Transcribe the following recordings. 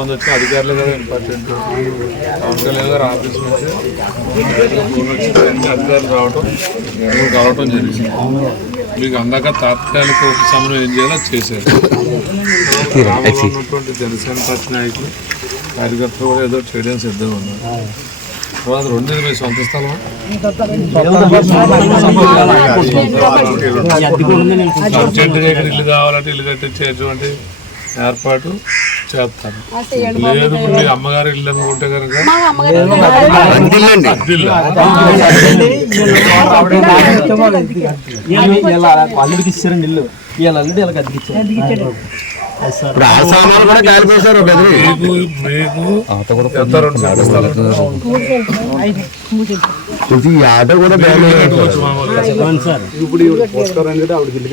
ఎంతమంది వచ్చి అధికారులు కదా ఇంపార్టెంట్. పవన్ కళ్యాణ్ గారు ఆఫీస్ నుంచి అధికారులు రావడం కలవటం జరిగింది. మీకు అందాక తాత్కాలిక ఉపశమనం ఏం చేయాలో చేశారు. గ్రామంలో ఉన్నటువంటి జనసేన పార్టీ నాయకులు కార్యకర్తలు కూడా ఏదో చేయడం సిద్ధంగా ఉన్నారు. తర్వాత రెండేది మీ సొంత స్థలం అర్జెంటుగా ఇక్కడ ఇల్లు కావాలంటే ఇల్లు కట్టించేటువంటి ఏర్పాటు చేస్తారు. లేదు మీ అమ్మగారు ఇల్లు అనుకుంటే కనుక అల్లుడికి ఇచ్చారండి ఇల్లు, ఇవాళ అల్లుడు ఇలా అద్దెకిచ్చారు. ఆటో కూడా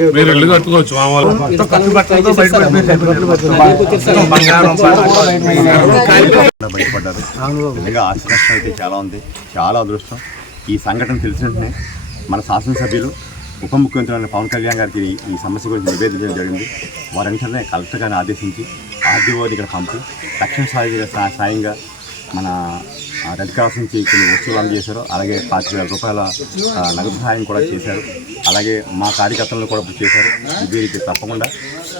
మీరు ఇల్లు కట్టుకోవచ్చు. బయటపడ్డారు. నిజంగా ఆశ కష్టం అయితే చాలా ఉంది, చాలా అదృష్టం. ఈ సంఘటన తెలిసిన వెంటనే మన శాసనసభ్యులు ఉప ముఖ్యమంత్రి పవన్ కళ్యాణ్ గారికి ఈ సమస్య గురించి నివేదించడం జరిగింది. వారి వెంటనే కలెక్టర్ గారిని ఆదేశించి ఆర్డీఓని ఇక్కడ పంపి తక్షణ సాయంగా మన రెడ్ క్రాస్ నుంచి కొన్ని వస్తువులు అందజేశారు. అలాగే 5,000 రూపాయల నగదు సహాయం కూడా చేశారు. అలాగే మా కార్యకర్తలను కూడా చేశారు. వీరికి తప్పకుండా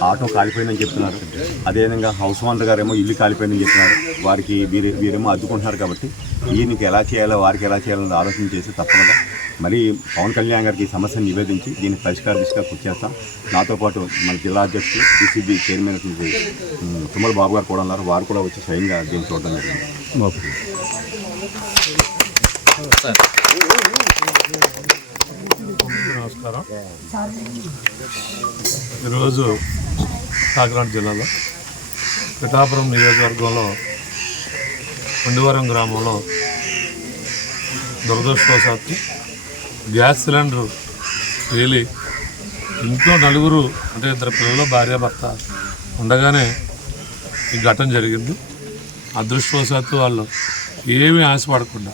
ఆటో కాలిపోయిందని చెప్తున్నారు. అదేవిధంగా హౌస్ ఓనర్ గారేమో ఇల్లు కాలిపోయిందని చెప్తున్నారు. వారికి వీరేమో అడ్డుకుంటున్నారు. కాబట్టి ఈయనకి ఎలా చేయాలో వారికి ఎలా చేయాలని ఆలోచన చేసి తప్పకుండా మరి పవన్ కళ్యాణ్ గారికి ఈ సమస్యను నివేదించి దీన్ని పరిష్కార దిశగా కృషి చేస్తాం. నాతో పాటు మన జిల్లా అధ్యక్షుడు డీసీబీ చైర్మన్ తుమ్మల బాబు గారు కూడా ఉన్నారు. వారు కూడా వచ్చి స్వయంగా దీన్ని చూడడం జరిగింది. నమస్కారం. ఈరోజు కాకినాడ జిల్లాలో పిఠాపురం నియోజకవర్గంలో కొండవరం గ్రామంలో దురదృష్టవశాత్తు గ్యాస్ సిలిండర్ పేలి ఇంట్లో నలుగురు అంటే 2 పిల్లలు భార్యాభర్త ఉండగానే ఈ ఘటన జరిగింది. అదృష్టవశాత్తు వాళ్ళు ఏమీ ఆశపడకుండా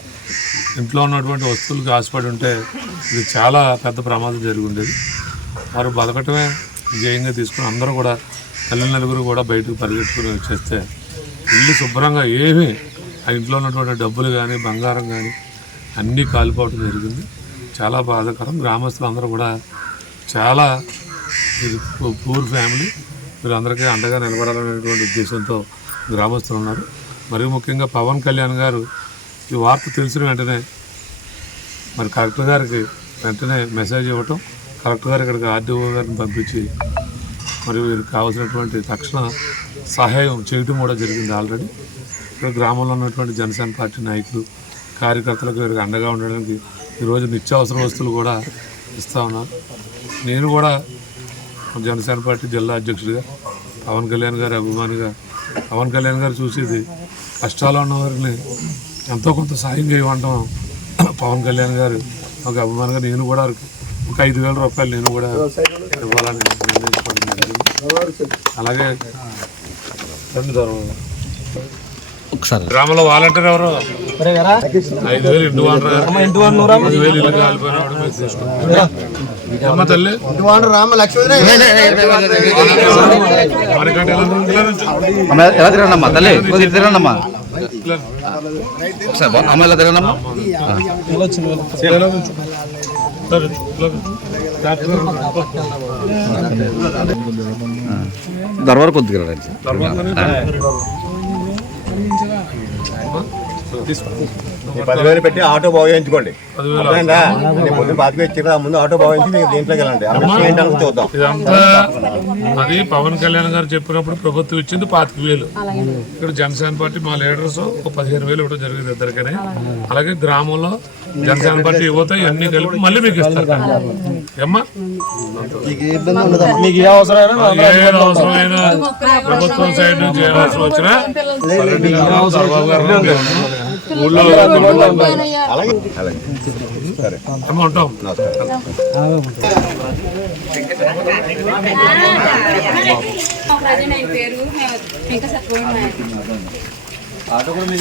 ఇంట్లో ఉన్నటువంటి వస్తువులకి ఆశపడి ఉంటే ఇది చాలా పెద్ద ప్రమాదం జరిగి ఉండేది. వారు బతకటమే జయంగా తీసుకుని అందరూ కూడా నలుగురు కూడా బయటకు పరిగెత్తుకుని వచ్చేస్తే ఇల్లు శుభ్రంగా ఏమీ ఆ ఇంట్లో ఉన్నటువంటి డబ్బులు కానీ బంగారం కానీ అన్నీ కాలిపోవడం జరిగింది. చాలా బాధాకరం. గ్రామస్తులందరూ కూడా చాలా పూర్ ఫ్యామిలీ, మీరు అందరికీ అండగా నిలబడాలనేటువంటి ఉద్దేశంతో గ్రామస్తులు ఉన్నారు. మరి ముఖ్యంగా పవన్ కళ్యాణ్ గారు ఈ వార్త తెలిసిన వెంటనే మరి కలెక్టర్ గారికి వెంటనే మెసేజ్ ఇవ్వటం, కలెక్టర్ గారు ఇక్కడికి ఆర్డీఓ గారిని పంపించి మరి వీరికి కావాల్సినటువంటి తక్షణ సహాయం చేయటం కూడా జరిగింది. ఆల్రెడీ ఇక్కడ గ్రామంలో ఉన్నటువంటి జనసేన పార్టీ నాయకులు కార్యకర్తలకు వీరికి అండగా ఉండడానికి ఈరోజు నిత్యావసర వస్తువులు కూడా ఇస్తూ ఉన్నారు. నేను కూడా జనసేన పార్టీ జిల్లా అధ్యక్షుడిగా పవన్ కళ్యాణ్ గారి అభిమానిగా పవన్ కళ్యాణ్ గారు చూసేది కష్టాలు ఉన్న వారిని ఎంతో కొంత సాయంగా ఇవ్వటం పవన్ కళ్యాణ్ గారు ఒక అభిమానిగా నేను కూడా ఒక 5,000 రూపాయలు నేను కూడా ఇవ్వాలని నిర్ణయించుకోవడం జరిగింది. అలాగే గ్రామంలో వాలంటీర్ ఎవరు 5,000 ఇంటి వానరు 10,000 ఇల్లు కాలిపోయిన అమ్మ తల్లి ఎలా తిరగనమ్మా తల్లి తిరగనమ్మా అమ్మ ఎలా తిరగనమ్మా దర్బార్ కొద్దిగా 10,000 పెట్టి ఆటో బాగు చేయించుకోండి. పొద్దున్న 25 ఇచ్చారు, ముందు ఆటో బాగు చేయించి మీకు దీంట్లోకి వెళ్ళండి. చూద్దాం. ఇదంతా అది పవన్ కళ్యాణ్ గారు చెప్పినప్పుడు ప్రభుత్వం ఇచ్చింది 25,000. ఇక్కడ జనసేన పార్టీ మా లీడర్స్ 15,000 ఇవ్వడం జరిగింది ఇద్దరికనే. అలాగే గ్రామంలో జనసేన పార్టీ యువత ఇవన్నీ కలిపి మళ్ళీ మీకు ఇస్తారు. ఏమ్మా ఏ అవసరమైనా ప్రభుత్వం సైడ్ నుంచి ఏ అవసరం వచ్చినా చంద్రబాబు గారు ఊళ్ళో ఉంటాం. ఆటో కూడా